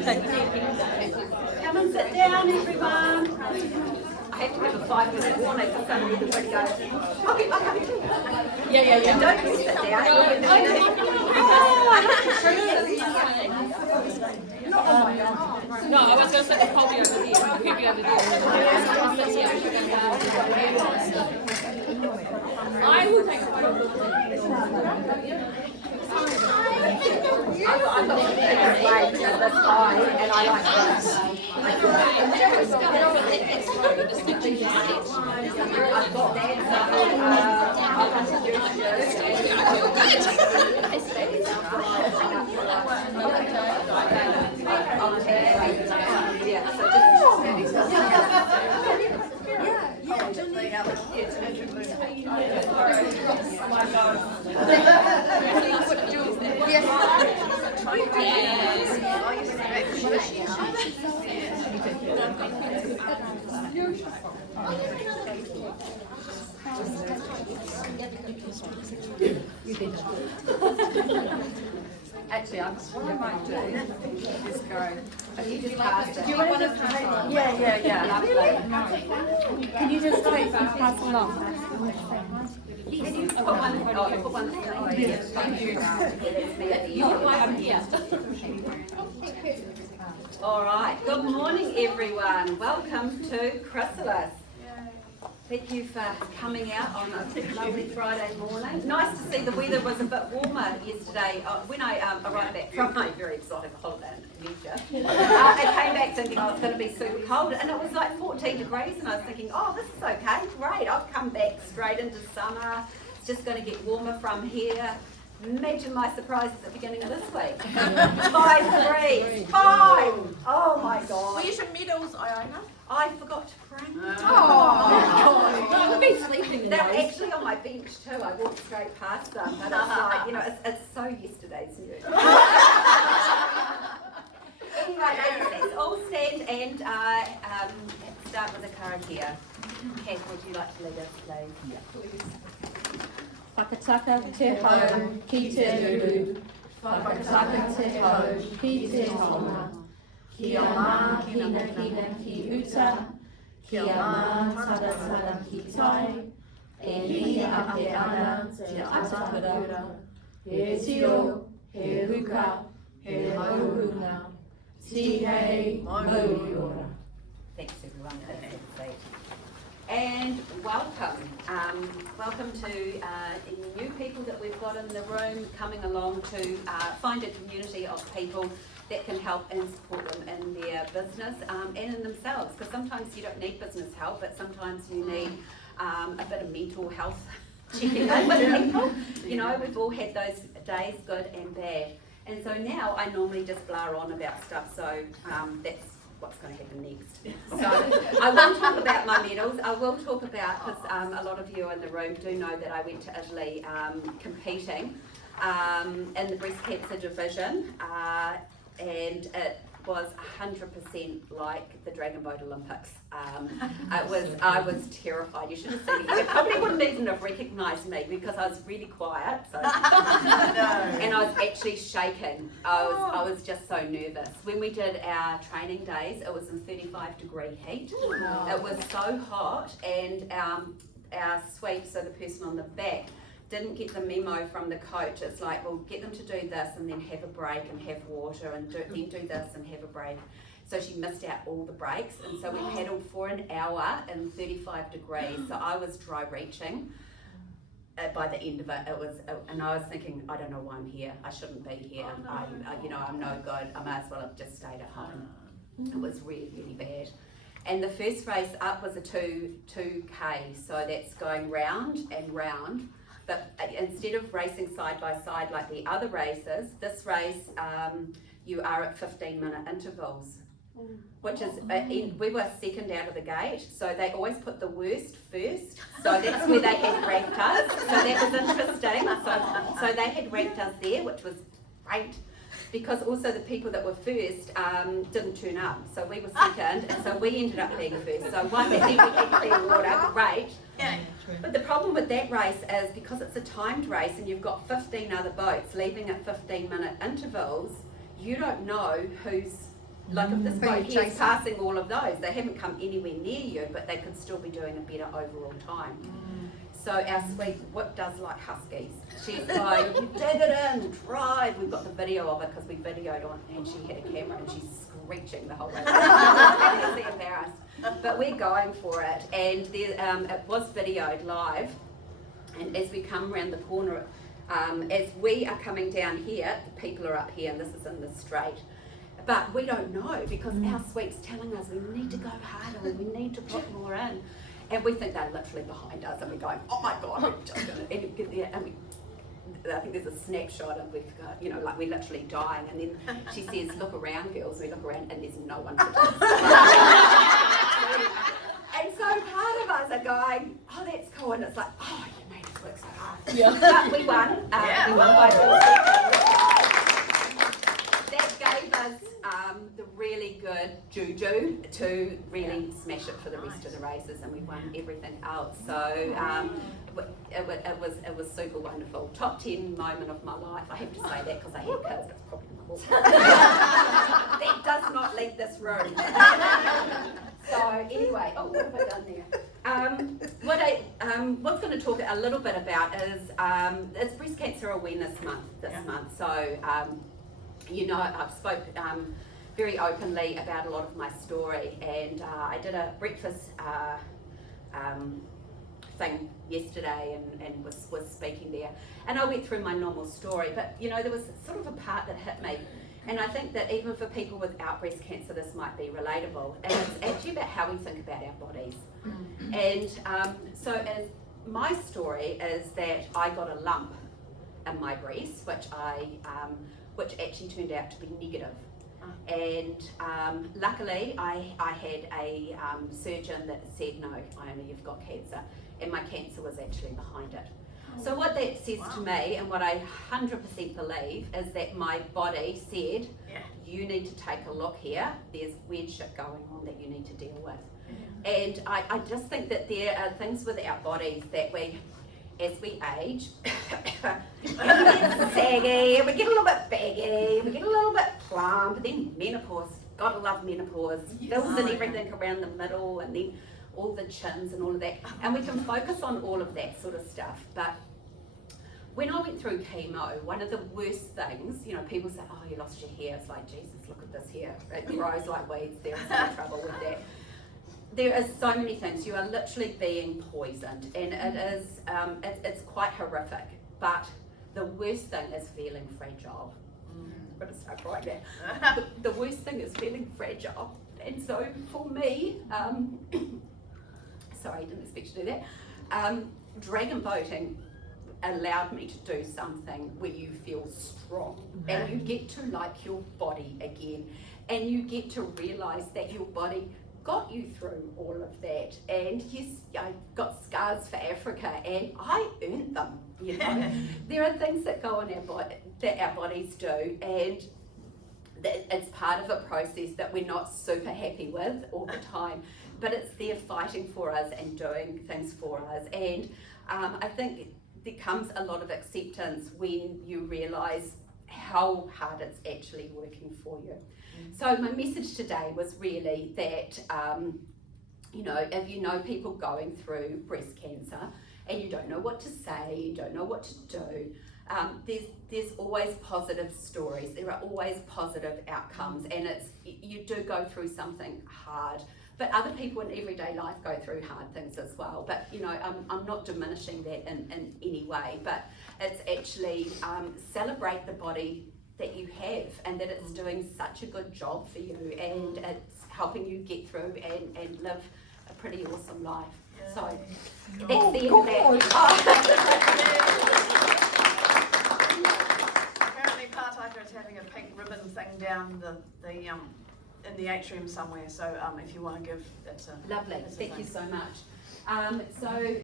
Come and sit down, everyone. I have to give a 5-minute warning because somebody would go, okay, I'll come too. Yeah. Don't you sit down. No, I was going to say the coffee over here. The coffee over there. I will take a photo. I've got the biggest waves of this guy, and I like this. I've got that, I'll introduce you. Actually, what I might do is go. If you just pass it. Do you want to pass it? Yeah. Can you just pass along? Put one. All right. Good morning, everyone. Welcome to Chrysalis. Thank you for coming out on a lovely Friday morning. Nice to see the weather was a bit warmer yesterday. When I arrived back from my very exotic holiday in Asia, I came back thinking I was going to be super cold, and it was like 14 degrees, and I was thinking, oh, this is okay, great. I've come back straight into summer. It's just going to get warmer from here. Imagine my surprise at the beginning of this week. 5 degrees. 5! Oh my God. Where's your medals, Iona? I forgot to bring them. Oh, We'll be sleeping in They're those. actually on my bench too. I walked straight past them, but it's like, it's so yesterday's news. Anyway, let's all stand and start with the karakia. Kath, would you like to lead us, please? Yeah, please. Whakataka te hau ki te uru, whakataka te hau ki te honga. Kia mā kina ki uta, kia mā tara ki tai, e ni ake ana te atahura. He tio, he huka, he hauhunga, tihei mauriora. Thanks everyone. And welcome. Welcome to any new people that we've got in the room coming along to find a community of people that can help and support them in their business and in themselves. Because sometimes you don't need business help, but sometimes you need a bit of mental health checking in with people. You know, we've all had those days, good and bad. And so now I normally just blare on about stuff, so that's what's going to happen next. So I will talk about my medals. I will talk about, because a lot of you in the room do know that I went to Italy competing in the breast cancer division, and it was 100% like the Dragon Boat Olympics. I was terrified. You should have seen me. You probably wouldn't even have recognised me because I was really quiet. So. And I was actually shaking. I was just so nervous. When we did our training days, it was in 35-degree heat. It was so hot, and our sweep, so the person on the back, didn't get the memo from the coach. It's like, well, get them to do this and then have a break and have water and then do this and have a break. So she missed out all the breaks, and so we paddled for an hour in 35 degrees. So I was dry reaching. By the end of it, and I was thinking, I don't know why I'm here. I shouldn't be here. I'm no good. I might as well have just stayed at home. It was really, really bad. And the first race up was a 2K, so that's going round and round. But instead of racing side by side like the other races, this race you are at 15-minute intervals, which is, we were second out of the gate, so they always put the worst first, so that's where they had ranked us, so that was interesting. So they had ranked us there, which was great, because also the people that were first didn't turn up, so we were second, and so we ended up being first. So one that we had clean water, great. But the problem with that race is because it's a timed race and you've got 15 other boats leaving at 15-minute intervals, you don't know who's Like if this Who are you boat here is chasing? passing all of those, they haven't come anywhere near you, but they could still be doing a better overall time. So our sweet whip does like huskies. She's like, you dig it in, drive. We've got the video of it because we videoed on, and she had a camera and she's screeching the whole way. Obviously embarrassed, but we're going for it. And there, it was videoed live. And as we come around the corner, as we are coming down here, the people are up here, and this is in the straight. But we don't know because our sweep's telling us we need to go harder, we need to put more in. And we think they're literally behind us, and we're going, oh my God, we're just gonna, and you get there, and I think there's a snapshot, and we've got, you know, like we're literally dying. And then she says, look around, girls. We look around, and there's no one to do. And so part of us are going, oh, that's cool. And it's like, oh, you made us work so hard. Yeah. But we won. We won by 4 seconds. That gave us the really good juju to really smash it for the rest of the races, and we won everything else. So it was super wonderful. Top 10 moment of my life. I have to say that because I had kids. It's probably my fault. That does not leave this room. So anyway, oh, what have I done there? What's going to talk a little bit about is it's Breast Cancer Awareness Month this month. So you know, I've spoke very openly about a lot of my story, and I did a breakfast thing yesterday and was speaking there, and I went through my normal story, but you know, there was sort of a part that hit me. And I think that even for people without breast cancer, this might be relatable. And it's actually about how we think about our bodies. And so as my story is that I got a lump in my breast, which actually turned out to be negative. And luckily, I had a surgeon that said, no, Iona, you've got cancer. And my cancer was actually behind it. So what that says to me, and what I 100% believe, is that my body said, you need to take a look here, there's weird shit going on that you need to deal with. And I just think that there are things with our bodies that we, as we age, we get saggy, we get a little bit baggy, we get a little bit plump, and then menopause, gotta love menopause, fills in everything around the middle, and then all the chins and all of that, and we can focus on all of that sort of stuff. But when I went through chemo, one of the worst things, you know, people say, oh, you lost your hair. It's like, Jesus, look at this hair. It grows like weeds. There's no trouble with that. There are so many things. You are literally being poisoned, and it is, it's quite horrific. But the worst thing is feeling fragile. I'm going to start right there. The worst thing is feeling fragile. And so for me, sorry, I didn't expect to do that. Dragonboating allowed me to do something where you feel strong and you get to like your body again, and you get to realise that your body got you through all of that. And yes, I got scars for Africa, and I earned them. You know, there are things that go on our body that our bodies do, and it's part of a process that we're not super happy with all the time, but it's there fighting for us and doing things for us. And I think there comes a lot of acceptance when you realise how hard it's actually working for you. So my message today was really that, you know, if you know people going through breast cancer and you don't know what to say, you don't know what to do, there's always positive stories, there are always positive outcomes, and you do go through something hard, but other people in everyday life go through hard things as well. But you know, I'm not diminishing that in any way, but it's actually celebrate the body that you have, and that it's doing such a good job for you, and it's helping you get through and live a pretty awesome life. So that's the end of that. Apparently Pātaka is having a pink ribbon thing down in the atrium somewhere, so if you want to give, that's a Lovely, that's a thank you thing. so much. So